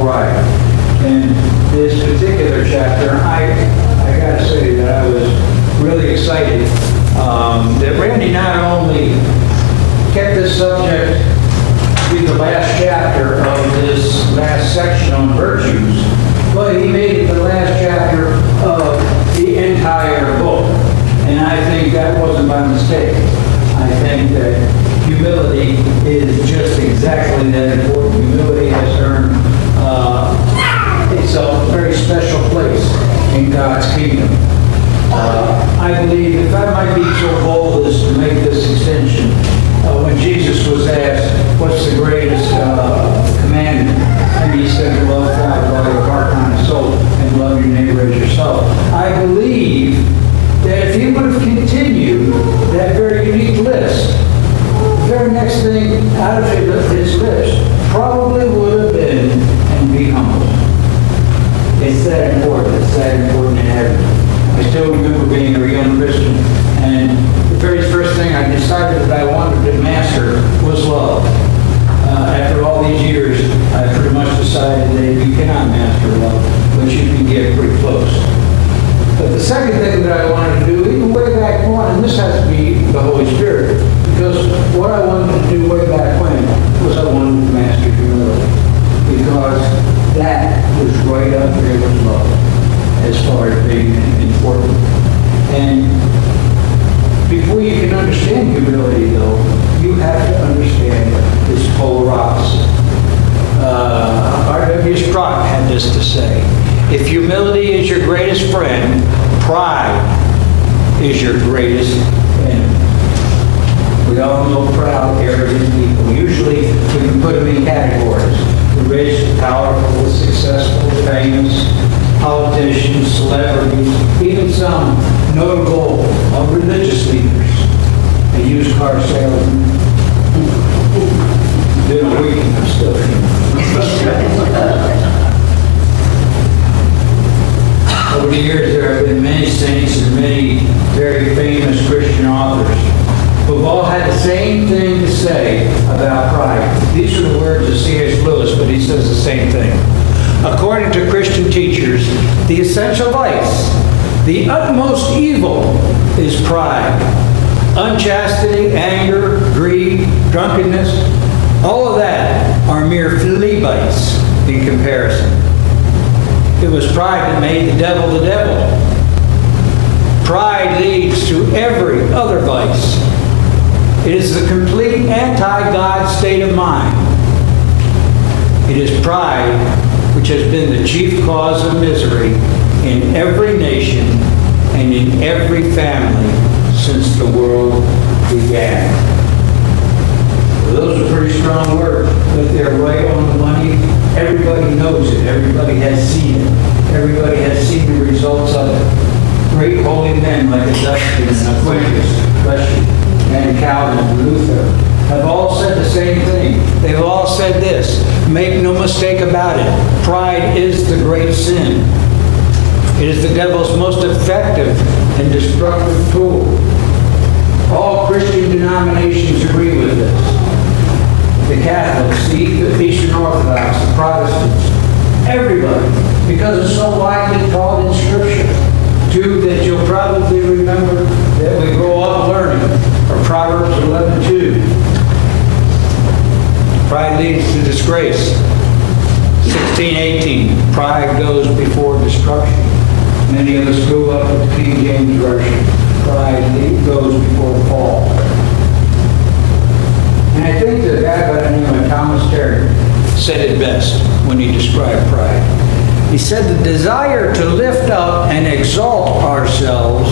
whole ride. And this particular chapter, I got to say that I was really excited that Randy not only kept this subject be the last chapter of this last section on virtues, but he made it the last chapter of the entire book. And I think that wasn't by mistake. I think that humility is just exactly that important. Humility has earned itself a very special place in God's kingdom. I believe, if I might be so bold as to make this extension, when Jesus was asked, what's the greatest commandment? And he said, love God with all your heart, mind, and soul, and love your neighbor as yourself. I believe that if he would have continued that very unique list, the very next thing out of his list probably would have been, and be humble. It's that important. It's that important in heaven. I still remember being a young Christian, and the very first thing I decided that I wanted to master was love. After all these years, I pretty much decided that you cannot master love, but you can get pretty close. But the second thing that I wanted to do, even way back when, and this has to be the Holy Spirit, because what I wanted to do way back when was I wanted to master humility. Because that was right up there with love, as far as being important. And before you can understand humility, though, you have to understand this polar opposite. R.W. Sprock had this to say: if humility is your greatest friend, pride is your greatest enemy. We all know proud, arrogant people. Usually we can put them in categories: the rich, the powerful, the successful, the famous, politicians, celebrities, even some notable religious leaders, and used car salesmen. Been a week, I'm still here. Over the years, there have been many saints and many very famous Christian authors who've all had the same thing to say about pride. These are the words of C.S. Lewis, but he says the same thing. According to Christian teachers, the essential vice, the utmost evil, is pride. Unchastity, anger, greed, drunkenness, all of that are mere flea bites in comparison. It was pride that made the devil the devil. Pride leads to every other vice. It is the complete anti-God state of mind. It is pride which has been the chief cause of misery in every nation and in every family since the world began. Well, those are pretty strong words, but they're right on the money. Everybody knows it. Everybody has seen it. Everybody has seen the results of it. Great holy men like Augustine and Aquinas, and Calvin and Luther have all said the same thing. They've all said this: make no mistake about it, pride is the great sin. It is the devil's most effective and destructive tool. All Christian denominations agree with this. The Catholics, the Eastern Orthodox, the Protestants, everybody, because it's so widely taught in Scripture. Two that you'll probably remember that we grow up learning are Proverbs 11:2. Pride leads to disgrace. 16:18. Pride goes before destruction. Many of us grew up with the King James Version. Pride goes before the fall. And I think the guy by the name of Thomas Terry said it best when he described pride. He said, the desire to lift up and exalt ourselves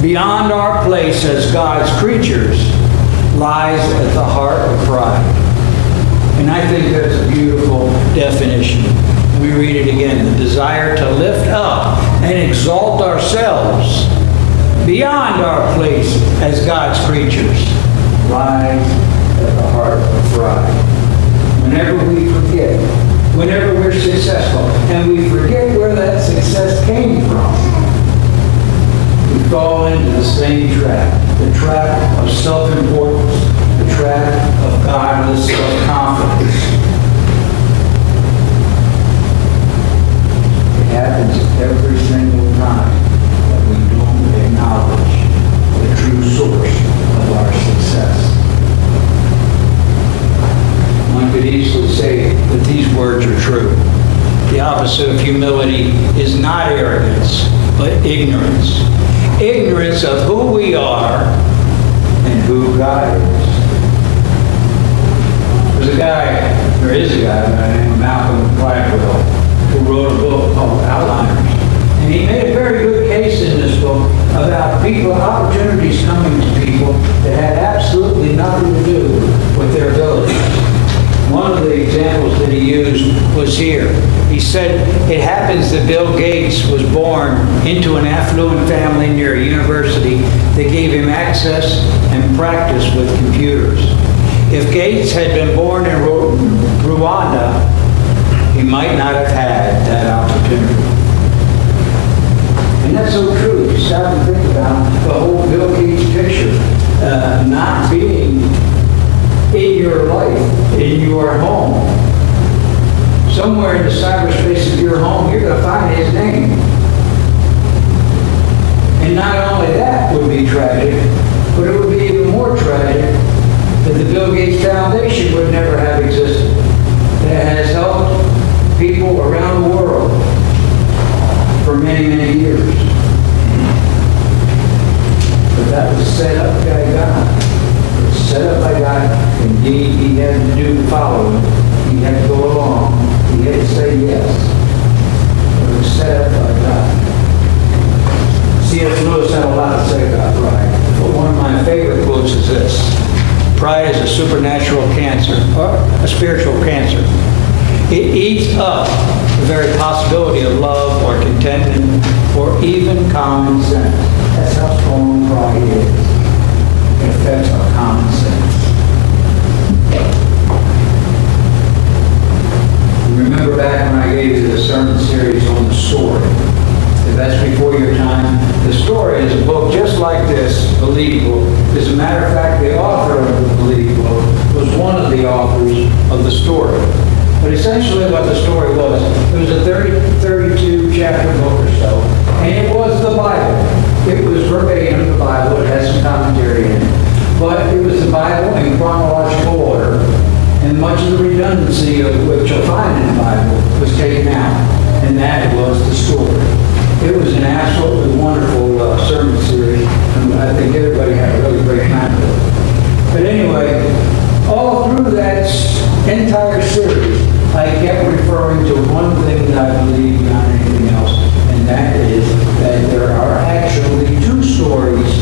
beyond our place as God's creatures lies at the heart of pride. And I think that's a beautiful definition. We read it again. The desire to lift up and exalt ourselves beyond our place as God's creatures lies at the heart of pride. Whenever we forget, whenever we're successful, and we forget where that success came from, we fall into the same trap. The trap of self-importance, the trap of godless self-confidence. that these words are true. The opposite of humility is not arrogance, but ignorance. Ignorance of who we are and who God is. There is a guy by the name of Malcolm Gladwell who wrote a book called Outliners. And he made a very good case in this book about opportunities coming to people that had absolutely nothing to do with their abilities. One of the examples that he used was here. He said, it happens that Bill Gates was born into an affluent family near a university that gave him access and practice with computers. If Gates had been born in Rwanda, he might not have had that opportunity. And that's so true. You stop and think about the whole Bill Gates picture not being in your life, in your home. Somewhere in the cyberspace of your home, you're going to find his name. And not only that would be tragic, but it would be even more tragic that the Bill Gates Foundation would never have existed. That has helped people around the world for many, many years. But that was set up by God. It was set up by God. Indeed, he had to do the following. He had to go along. He had to say yes. It was set up by God. C.S. Lewis had a lot to say about pride. But one of my favorite quotes is this. Pride is a supernatural cancer, or a spiritual cancer. It eats up the very possibility of love or contentment or even common sense. That's how strong pride is. It affects our common sense. Remember back when I gave you the sermon series on the story. If that's before your time, the story is a book just like this, Believable. As a matter of fact, the author of the Believable was one of the authors of the story. But essentially what the story was, it was a 32 chapter book or so, and it was the Bible. It was verbatim, the Bible. It had some commentary in it. But it was the Bible in chronological order, and much of the redundancy of which you'll find in the Bible was taken out, and that was the story. It was an absolutely wonderful sermon series, and I think everybody had a really great time with it. But anyway, all through that entire series, I kept referring to one thing that I believe beyond anything else, and that is that there are actually two stories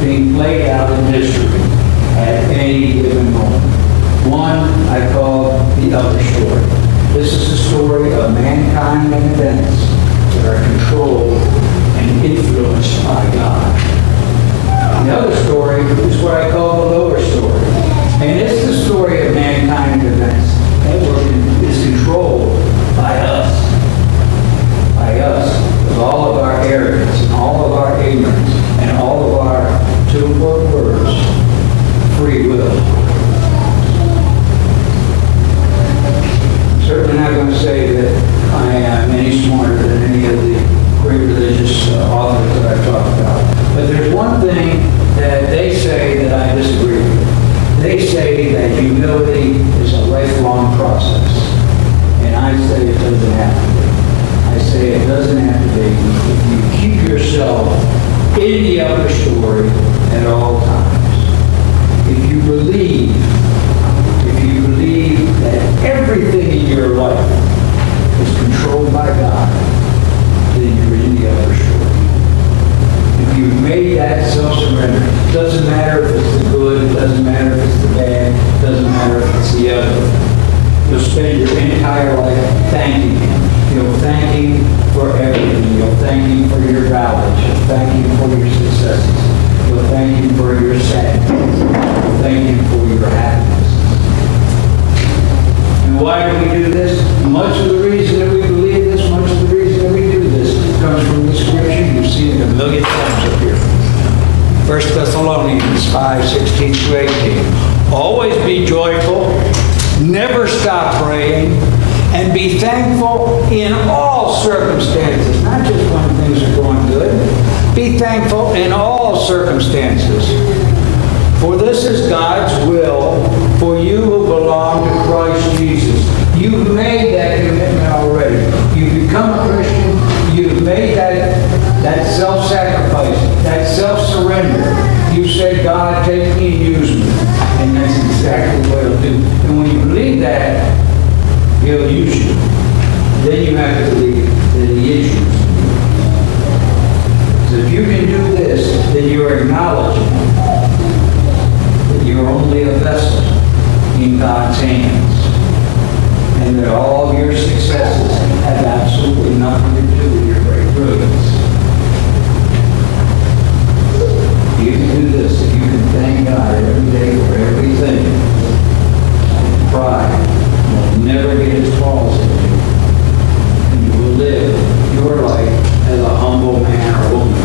being played out in history at any given moment. One I call the other story. This is the story of mankind and events that are controlled and influenced by God. The other story is what I call the lower story. And it's the story of mankind and events that is controlled by us. By us, with all of our arrogance and all of our ignorance and all of our two important words, free will. I'm certainly not going to say that I am any smarter than any of the great religious authors that I've talked about. But there's one thing that they say that I disagree with. They say that humility is a lifelong process. And I say it doesn't have to be. I say it doesn't have to be if you keep yourself in the upper story at all times. If you believe that everything in your life is controlled by God, then you're in the upper story. If you've made that self-surrender, it doesn't matter if it's the good, it doesn't matter if it's the bad, it doesn't matter if it's the other. You'll spend your entire life thanking Him. You'll thank Him for everything. You'll thank Him for your knowledge. You'll thank Him for your successes. You'll thank Him for your sadness. You'll thank Him for your happiness. And why do we do this? Much of the reason that we believe this, much of the reason that we do this comes from the scripture. You've seen it a million times up here. 1 Thessalonians 5:16-18. Always be joyful, never stop praying, and be thankful in all circumstances. Not just when things are going good. Be thankful in all circumstances. For this is God's will for you who belong to Christ Jesus. You've made that commitment already. You've become a Christian. You've made that self-sacrifice, that self-surrender. You said, God, take me and use me. And that's exactly what He'll do. And when you believe that, He'll use you. Then you have to believe that He is you. So if you can do this, then you're acknowledging that you're only a vessel in God's hands. And that all of your successes have absolutely nothing to do with your great brilliance. You can do this if you can thank God every day for everything. Pride will never get its claws in you. And you will live your life as a humble man or woman.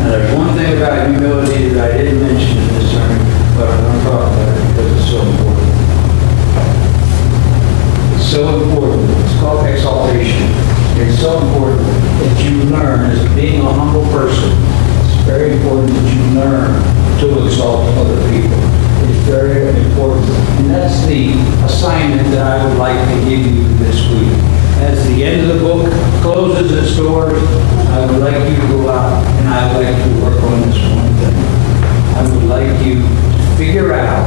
Now there's one thing about humility that I didn't mention in this sermon, but I'm going to talk about it because it's so important. It's so important. It's called exaltation. It's so important that you learn, as being a humble person, it's very important that you learn to exalt other people. It's very important. And that's the assignment that I would like to give you this week. As the end of the book closes its doors, I would like you to go out and I would like to work on this one thing. I would like you to figure out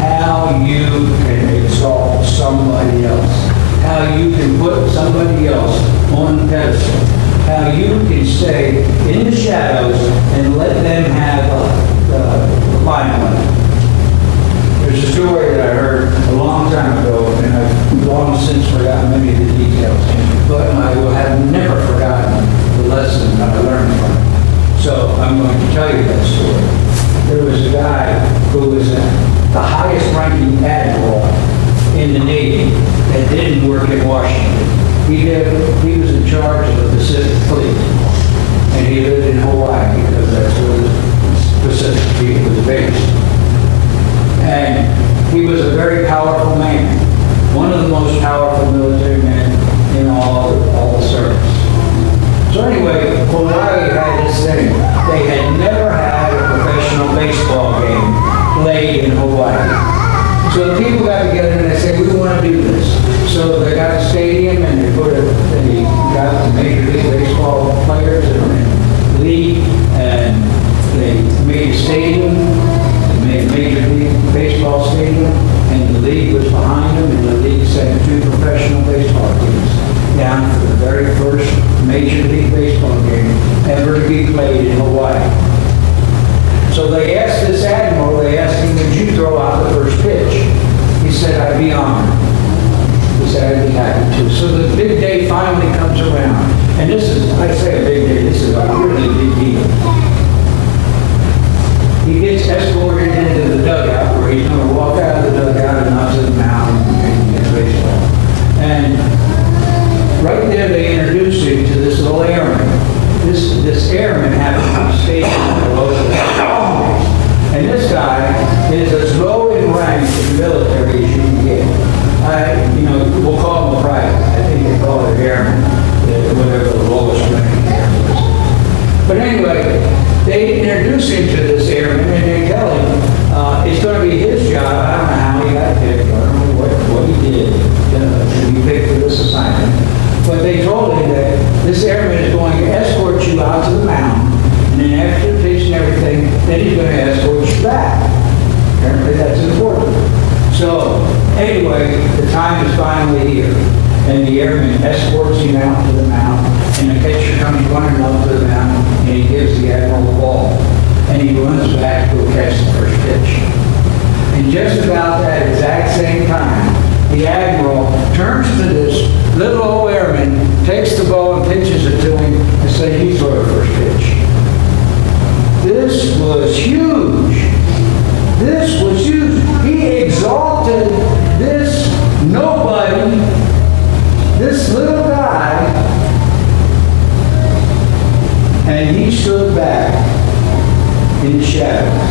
how you can exalt somebody else, how you can put somebody else on the pedestal, how you can stay in the shadows and let them have the limelight. There's a story that I heard a long time ago, and I've long since forgotten many of the details, but I will have never forgotten the lesson that I learned from it. So I'm going to tell you that story. There was a guy who was the highest ranking admiral in the Navy that didn't work in Washington. He was in charge of the Pacific Fleet, and he lived in Hawaii because that's where the Pacific Fleet was based. And he was a very powerful man, one of the most powerful military men in all the service. So anyway, Hawaii had this thing. They had never had a professional baseball game played in Hawaii. So the people got together and they said, we want to do this. So they got a stadium and they got the Major League Baseball players and the league, and they made a stadium, they made a Major League Baseball stadium, and the league was behind them, and the league sent 2 professional baseball teams down for the very first Major League Baseball game ever to be played in Hawaii. So they asked this admiral, they asked him, would you throw out the first pitch? He said, I'd be honored. He said, I'd be happy to. So the big day finally comes around. And this is, I say a big day, this is a really big deal. He gets escorted into the dugout where he's going to walk out of the dugout and up to the mound and get baseball. And right there they introduce him to this little airman. This airman happened to be stationed below the base. And this guy is as low in rank in the military as you can get. We'll call him a private. I think they call it airman, whatever the lowest ranking airman is. But anyway, they introduce him to this airman and they tell him it's going to be his job. I don't know how he got picked. I don't know what he did to be picked for this assignment. But they told him that this airman is going to escort you out to the mound, and then after the pitch and everything, then he's going to escort you back. Apparently that's important. So anyway, the time is finally here, and the airman escorts him out to the mound, and the catcher comes running up to the mound, and he gives the admiral the ball, and he runs back to catch the first pitch. And just about that exact same time, the admiral turns to this little old airman, takes the ball and pitches it to him, and says, you throw the first pitch. This was huge. This was huge. He exalted this nobody, this little guy, and he stood back in the shadows.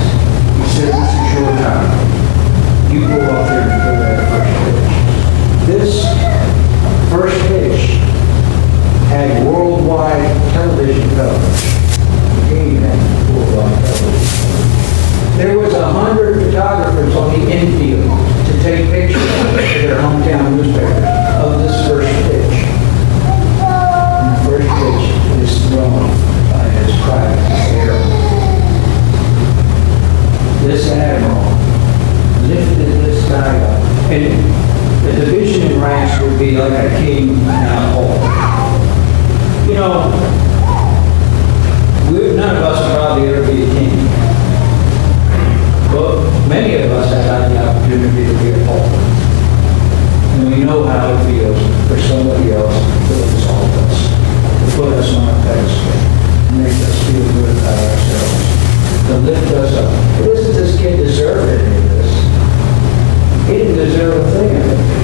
He said, this is your time. You go up there and throw that first pitch. This first pitch had worldwide television coverage. The game had worldwide television. There was 100 photographers on the division in ranks would be like a king now Paul. You know, none of us will probably ever be a king. But many of us have had the opportunity to be a Paul. And we know how it feels for somebody else to exalt us, to put us on a pedestal, to make us feel good about ourselves, to lift us up. It isn't this kid deserve any of this. He didn't deserve a thing of it.